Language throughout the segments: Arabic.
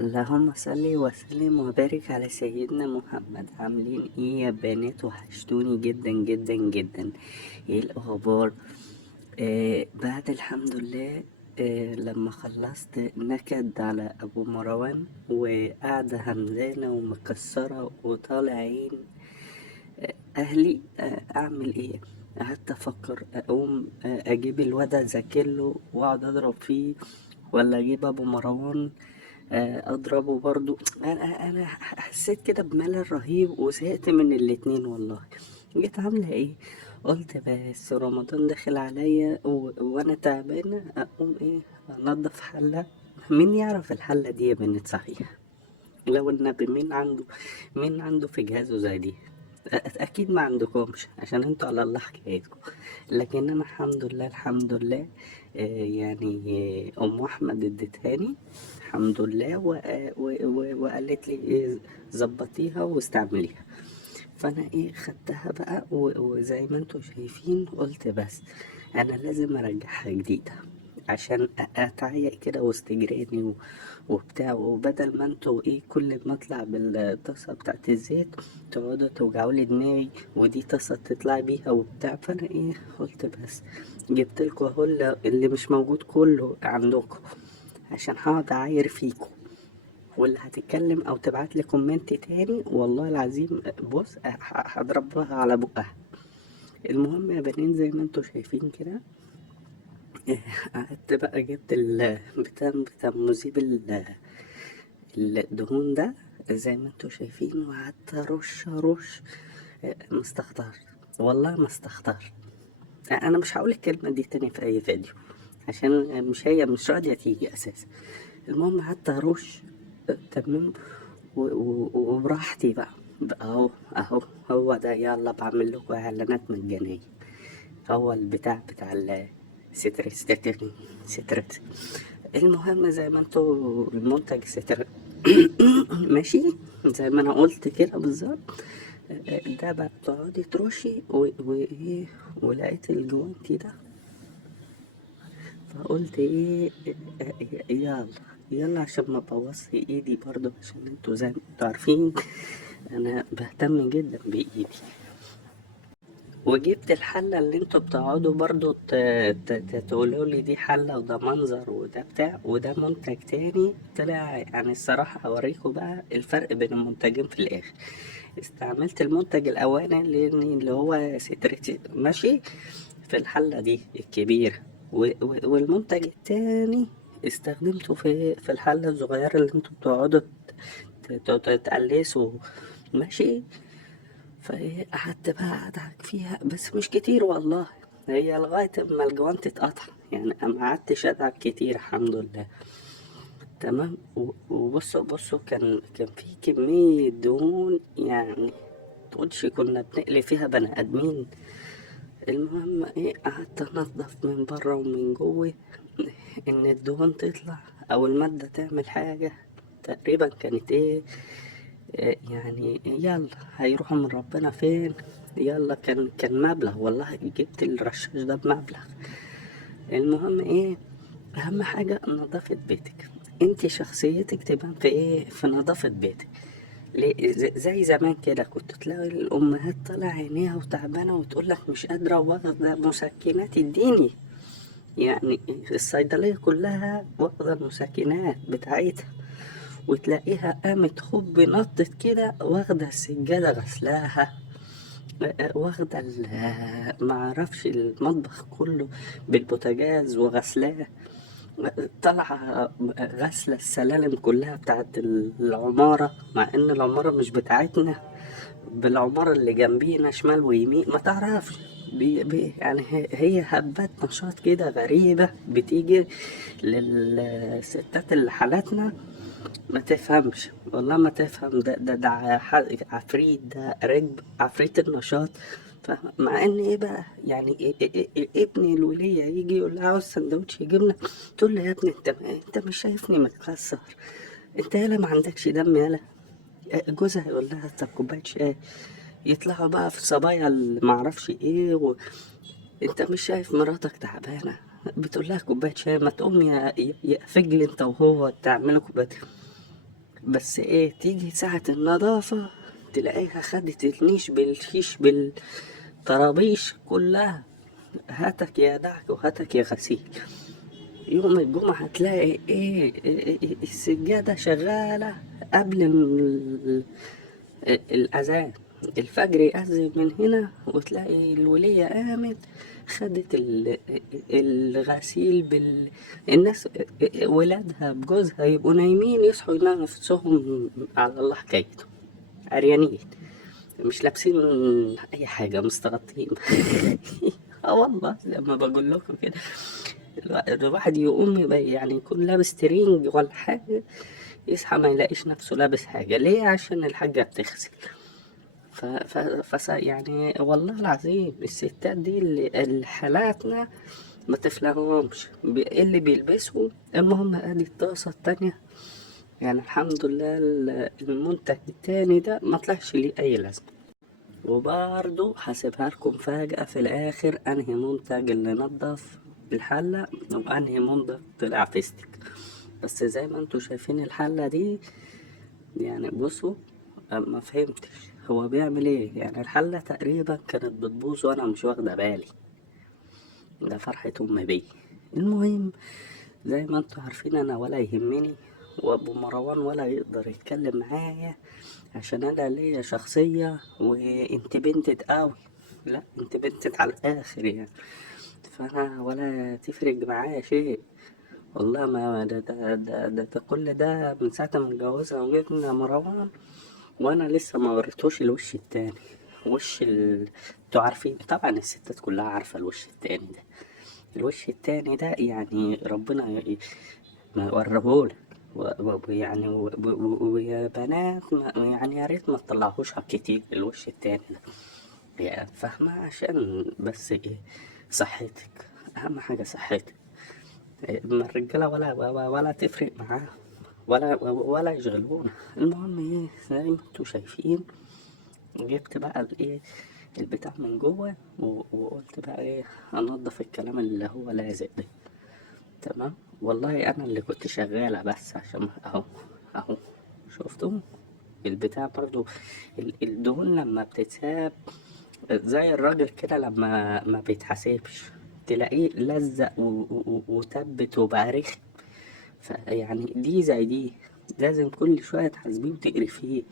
اللهم صل وسلم وبارك على سيدنا محمد. عاملين ايه يا بنات؟ وحشتوني جدا جدا جدا. ايه الاخبار؟ بعد الحمد لله. لما خلصت نكد على ابو مروان وقاعدة همدانة ومكسرة وطالع عين اهلي، اعمل ايه؟ قعدت افكر اقوم اجيب الواد اذاكرله واقعد اضرب فيه، ولا اجيب ابو مروان اضربه برضو. انا حسيت كده بملل رهيب وزهقت من الاتنين والله. جيت عامله ايه؟ قلت بس رمضان داخل عليا وانا تعبانه، اقوم ايه؟ انضف حله. مين يعرف الحله دي يا بنت؟ صحيح لو النبي مين عنده في جهازه زي دي؟ اكيد ما عندكمش عشان انتوا على الله حكايتكم. لكن انا الحمد لله الحمد لله. يعني ام احمد ادتهاني الحمد لله وقالت لي ايه؟ ظبطيها واستعمليها. فانا ايه؟ خدتها بقى وزي ما انتوا شايفين قلت بس انا لازم ارجعها جديدة عشان اتعيق كده وسط جيراني وبتاع، وبدل ما انتوا ايه كل ما اطلع بالطاسة بتاعت الزيت تقعدوا توجعولي دماغي، ودي طاسة تطلع بيها وبتاع. فانا ايه؟ قلت بس جبتلكوا اهو اللي مش موجود كله عندكم عشان هقعد اعاير فيكم. واللي هتتكلم او تبعت لي كومنت تاني والله العظيم بص هضربها على بقها. المهم يا بنين زي ما انتوا شايفين كده، قعدت بقى جبت بتاع مذيب الدهون ده زي ما انتوا شايفين، وقعدت ارش. ما استخسرت والله ما استخسرت. انا مش هقول الكلمه دي تاني في اي فيديو عشان مش راضيه تيجي اساسا. المهم قعدت ارش. تمام. وبراحتي بقى اهو. هو ده، يلا بعمل لكم اعلانات مجانيه. هو البتاع بتاع ستريت. المهم زي ما انتوا المنتج ستر ماشي زي ما انا قلت كده بالظبط. ده بقى تقعدي ترشي وايه. ولقيت الجوانتي ده فقلت ايه؟ يلا يلا عشان ما بوظش ايدي برضو، عشان انتوا زي ما انتوا عارفين انا بهتم جدا بايدي. وجبت الحلة اللي انتوا بتقعدوا برضو تقولوا لي دي حلة وده منظر وده بتاع وده منتج تاني. طلع يعني الصراحة هوريكم بقى الفرق بين المنتجين في الآخر. استعملت المنتج الأولاني اللي هو ستريتي ماشي في الحلة دي الكبيرة، والمنتج التاني استخدمته في الحلة الصغيرة اللي انتوا بتقعدوا تقلسوا ماشي. فايه قعدت بقى ادعك فيها بس مش كتير والله، هي لغاية اما الجوانت اتقطع يعني ما قعدتش ادعك كتير الحمد لله. تمام. وبصوا كان في كمية دهون يعني تقولش كنا بنقلي فيها بني ادمين. المهم ايه؟ قعدت انضف من بره ومن جوه ان الدهون تطلع او المادة تعمل حاجة. تقريبا كانت ايه؟ يعني يلا هيروحوا من ربنا فين؟ يلا كان مبلغ والله، جبت الرشاش ده بمبلغ. المهم ايه؟ اهم حاجة نظافة بيتك. انت شخصيتك تبان في ايه؟ في نظافة بيتك. ليه؟ زي زمان كده كنت تلاقي الامهات طالع عينيها وتعبانة وتقول لك مش قادرة واخدة مسكنات اديني. يعني الصيدلية كلها واخدة المسكنات بتاعتها، وتلاقيها قامت هوب نطت كده واخدة السجادة غسلاها، واخدة معرفش المطبخ كله بالبوتاجاز وغسلاه، طالعة غسلة السلالم كلها بتاعت العمارة، مع ان العمارة مش بتاعتنا، بالعمارة اللي جنبينا شمال ويمين ما تعرفش. يعني هي هبات نشاط كده غريبة بتيجي للستات اللي حالاتنا. ما تفهمش والله ما تفهم. ده عفريت، ده رجب عفريت النشاط. مع ان ايه بقى يعني ابني الولية يجي يقول لها عاوز سندوتش جبنة، تقول له يا ابني انت مش شايفني متكسر؟ انت يالا ما عندكش دم يالا. جوزها يقول لها طب كوباية شاي. يطلعوا بقى في صبايا اللي معرفش ايه انت مش شايف مراتك تعبانة؟ بتقول لها كوباية شاي، ما تقوم يا فجل انت وهو تعملوا كوباية. بس ايه، تيجي ساعة النظافة تلاقيها خدت النيش بالشيش بالطرابيش كلها. هاتك يا دعك وهاتك يا غسيل. يوم الجمعة هتلاقي ايه السجادة شغالة قبل الأذان. الفجر يأذن من هنا وتلاقي الولية قامت خدت الغسيل الناس ولادها بجوزها يبقوا نايمين يصحوا يلاقوا نفسهم على الله حكايته عريانين، مش لابسين أي حاجة، مستغطين. اه والله لما بقول لكم كده الواحد يقوم يعني يكون لابس ترينج ولا حاجة، يصحى ما يلاقيش نفسه لابس حاجة. ليه؟ عشان الحاجة بتغسل. يعني والله العظيم الستات دي اللي حالاتنا ما تفلهمش اللي بيلبسوا. المهم ادي الطاسة التانية، يعني الحمد لله المنتج التاني ده ما طلعش ليه اي لازمة. وبرضو هسيبها لكم فجأة في الاخر، انهي منتج اللي نضف الحلة وانهي منتج طلع فيستك. بس زي ما انتوا شايفين الحلة دي، يعني بصوا ما فهمتش هو بيعمل ايه. يعني الحلة تقريبا كانت بتبوظ وانا مش واخدة بالي، ده فرحة امي بيه. المهم زي ما انتوا عارفين انا ولا يهمني وابو مروان ولا يقدر يتكلم معايا، عشان انا ليا شخصية وانت بنتت قوي. لا انت بنتت على الاخر يعني، فانا ولا تفرق معايا شيء. والله ما ده كل ده من ساعة ما اتجوزها وجبنا مروان وانا لسه ما وريتهوش الوش التاني. انتوا عارفين طبعا الستات كلها عارفة الوش التاني ده. الوش التاني ده يعني ربنا ما يوريهولك. ويعني ويا بنات يعني يا ريت ما تطلعوش على كتير الوش التاني ده، يعني فاهمة؟ عشان بس ايه، صحتك اهم حاجة، صحتك. اما الرجالة ولا تفرق معاه ولا يشغلونا. المهم ايه، زي ما انتوا شايفين جبت بقى الايه البتاع من جوه وقلت بقى ايه انضف الكلام اللي هو لازق ده. تمام. والله انا اللي كنت شغالة بس عشان اهو شفتوا البتاع برضو. الدهون لما بتتساب زي الراجل كده لما ما بيتحاسبش تلاقيه لزق وتبت وبقى رخم. فيعني دي زي دي لازم كل شوية تحاسبيه وتقرفيه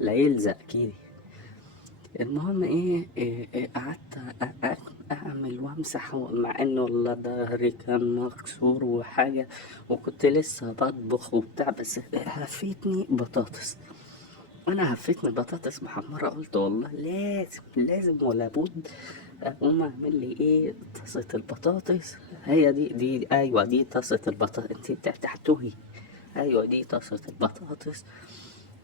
لا يلزق كده. المهم قعدت اعمل وامسح مع انه والله ظهري كان مكسور وحاجة، وكنت لسه بطبخ وبتاع. بس هفتني بطاطس، انا هفتني بطاطس محمرة، قلت والله لازم ولا بد اقوم اعمل لي ايه طاسة البطاطس. هي دي ايوه دي طاسة البطاطس، انت تحتوي. ايوه دي طاسة البطاطس.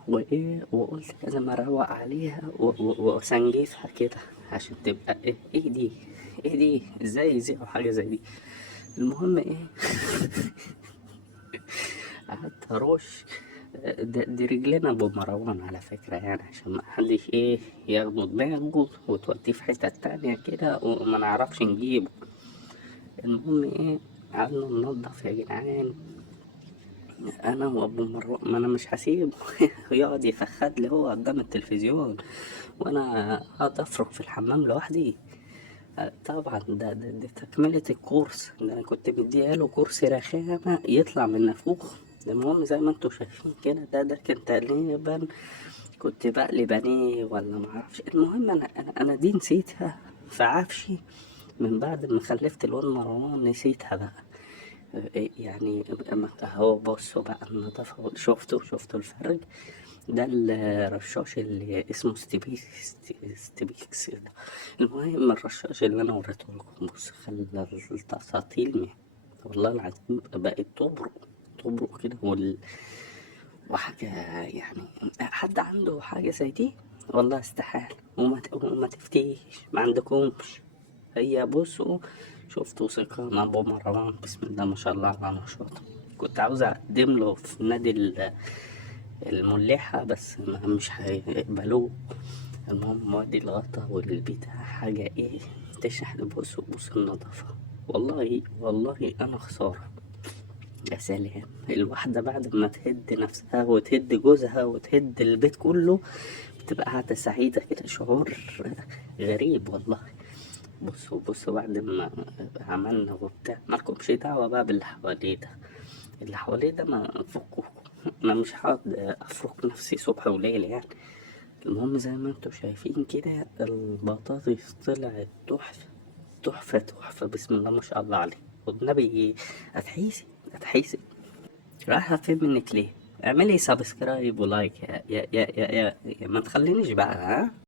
وايه وقلت لازم اروق عليها واسنجفها كده عشان تبقى ايه دي ازاي يذيعوا حاجه زي دي. المهم ايه قعدت اروش. دي رجلنا ابو مروان على فكره، يعني عشان ما حدش ايه ياخدوا دماغه وتوديه في حته تانية كده وما نعرفش نجيبه. المهم ايه قعدنا ننضف يا جدعان، انا وابو مروان، ما انا مش هسيبه يقعد يفخد لي هو قدام التلفزيون وانا اقعد افرك في الحمام لوحدي. طبعا ده تكملة الكورس ده، انا كنت مديها كورس رخامة يطلع من نافوخ. المهم زي ما انتوا شايفين كده ده كان تقريبا كنت بقلي بانيه ولا معرفش. المهم انا دي نسيتها في عفشي من بعد ما خلفت الواد مروان، نسيتها بقى. يعني اهو بصوا بقى النظافة، شفتوا الفرق. ده الرشاش اللي اسمه ستيبيكس ده. المهم الرشاش اللي انا وريته لكم بص خلى التساطيل والله العظيم بقت تبرق كده وحاجة يعني. حد عنده حاجة زي دي؟ والله استحال. وما تفتيش ما عندكمش. هي بصوا شفتوا سكان ابو مروان بسم الله ما شاء الله على نشاطه. كنت عاوز اقدم له في نادي الملحة بس مش هيقبلوه. المهم وادي الغطا والبتاع حاجة ايه تشحن. بص النظافة، والله انا خسارة يا سلام، الواحدة بعد ما تهد نفسها وتهد جوزها وتهد البيت كله بتبقى قاعدة سعيدة كده، شعور غريب والله. بصوا بعد ما عملنا وبتاع مالكمش دعوة بقى باللي حواليه ده، اللي حواليه ده ما فكوا. انا مش هقعد افرك نفسي صبح وليل يعني. المهم زي ما انتوا شايفين كده البطاطس طلعت تحفة تحفة تحفة، بسم الله ما شاء الله عليه. والنبي هتحيسي رايحة فين منك ليه؟ اعملي سبسكرايب ولايك يا ما تخلينيش بقى ها.